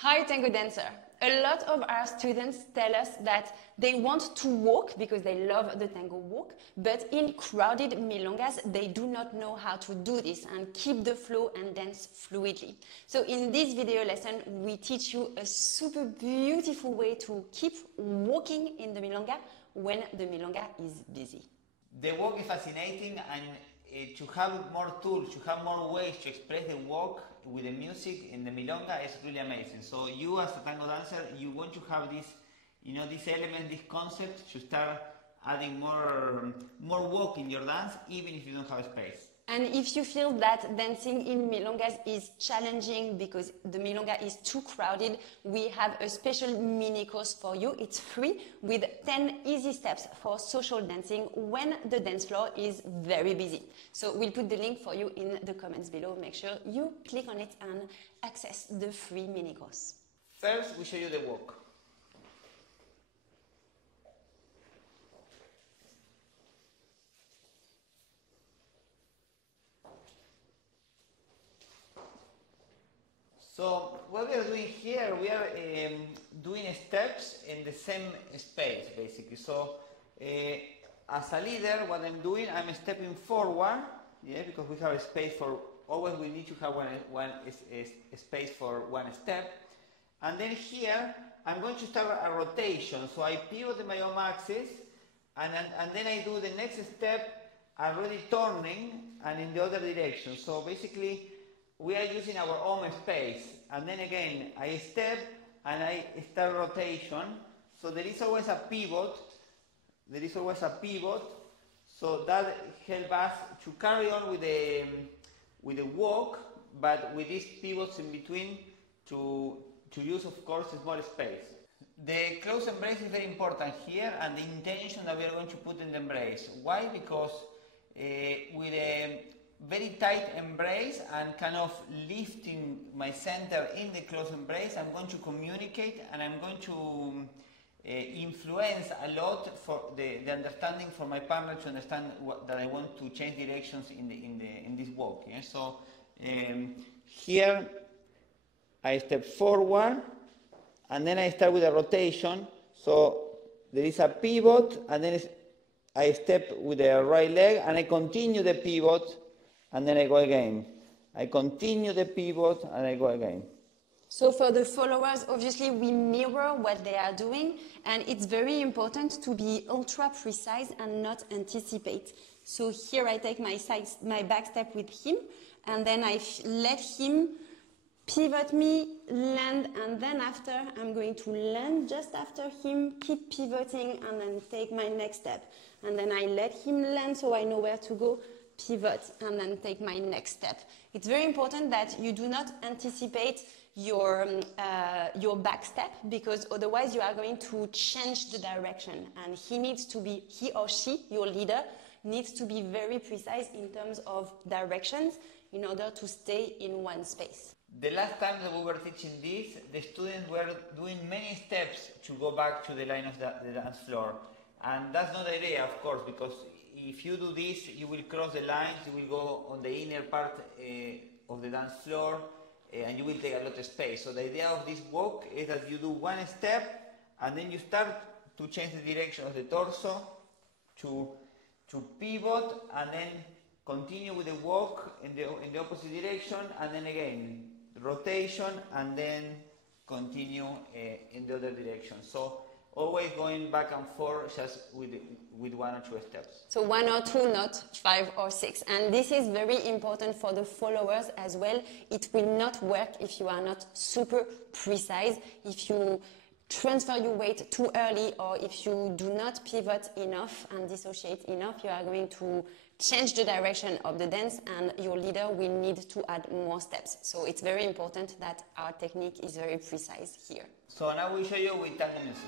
Hi Tango Dancer. A lot of our students tell us that they want to walk because they love the tango walk, but in crowded milongas they do not know how to do this and keep the flow and dance fluidly. So in this video lesson we teach you a super beautiful way to keep walking in the milonga when the milonga is busy. The walk is fascinating, and to have more tools, to have more ways to express the walk with the music in the milonga is really amazing. So you as a tango dancer, you want to have this, this element, this concept, to start adding more walk in your dance, even if you don't have space. And if you feel that dancing in milongas is challenging because the milonga is too crowded, we have a special mini course for you. It's free with 10 easy steps for social dancing when the dance floor is very busy. So we'll put the link for you in the comments below. Make sure you click on it and access the free mini course. First, we show you the walk. So what we are doing here, we are doing steps in the same space, basically. So as a leader, what I'm doing, I'm stepping forward, because we have a space for, always we need to have one space for one step. And then here, I'm going to start a rotation. So I pivot my own axis, and then I do the next step, already turning, and in the other direction. So basically, we are using our own space, and then again I step and I start rotation. So there is always a pivot. So that helps us to carry on with the walk, but with these pivots in between to use, of course, a small space. The close embrace is very important here, and the intention that we are going to put in the embrace. Why? Because with a very tight embrace and kind of lifting my center in the close embrace, I'm going to communicate, and I'm going to influence a lot for the understanding for my partner to understand that I want to change directions in this walk. Yeah? So here I step forward, and then I start with a rotation. So there is a pivot, and then I step with the right leg, and I continue the pivot. And then I go again. I continue the pivot and I go again. So for the followers, obviously we mirror what they are doing, and it's very important to be ultra precise and not anticipate. So here I take my back step with him, and then I let him pivot me, land, and then after I'm going to land just after him, keep pivoting, and then take my next step. And then I let him land so I know where to go, pivot, and then take my next step. It's very important that you do not anticipate your back step, because otherwise you are going to change the direction, and he or she, your leader, needs to be very precise in terms of directions in order to stay in one space. The last time that we were teaching this, the students were doing many steps to go back to the line of the dance floor, and that's not the idea, of course, because if you do this, you will cross the lines, you will go on the inner part of the dance floor, and you will take a lot of space. So the idea of this walk is that you do one step, and then you start to change the direction of the torso to pivot, and then continue with the walk in the opposite direction, and then again rotation, and then continue in the other direction. So always going back and forth, just with one or two steps. So 1 or 2, not 5 or 6. And this is very important for the followers as well. It will not work if you are not super precise. If you transfer your weight too early, or if you do not pivot enough and dissociate enough, you are going to change the direction of the dance, and your leader will need to add more steps. So it's very important that our technique is very precise here. So now we show you with tango music.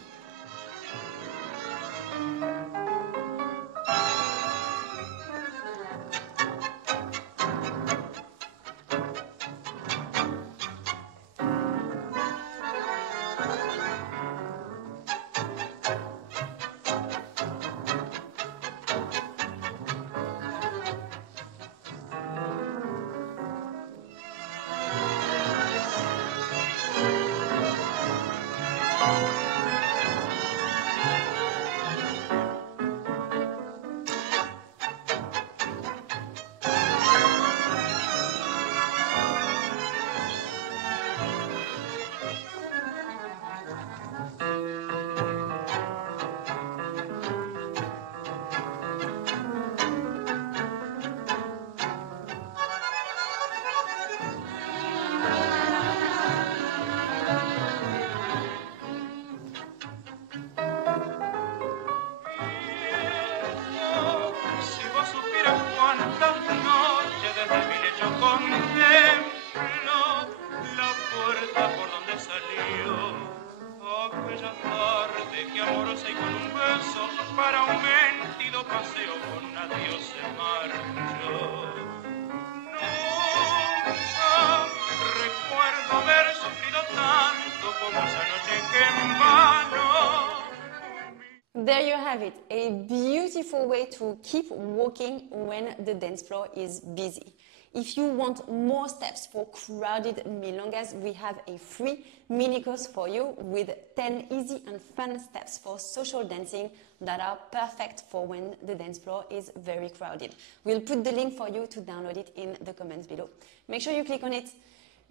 there you have it, a beautiful way to keep walking when the dance floor is busy. If you want more steps for crowded milongas, we have a free mini course for you with 10 easy and fun steps for social dancing that are perfect for when the dance floor is very crowded. We'll put the link for you to download it in the comments below. Make sure you click on it,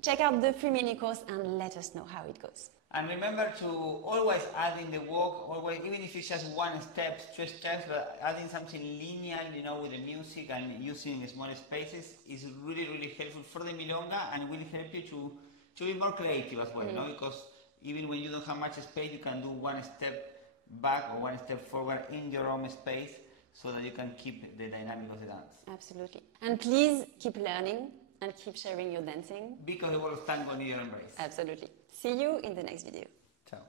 check out the free mini course and let us know how it goes. And remember to always add in the walk, always, even if it's just one step, two steps, but adding something linear, you know, with the music and using small spaces is really, really helpful for the milonga and will help you to be more creative as well, you know, because even when you don't have much space, you can do one step back or one step forward in your own space so that you can keep the dynamic of the dance. Absolutely. And please keep learning and keep sharing your dancing. Because the world of tango needs your embrace. Absolutely. See you in the next video. Ciao.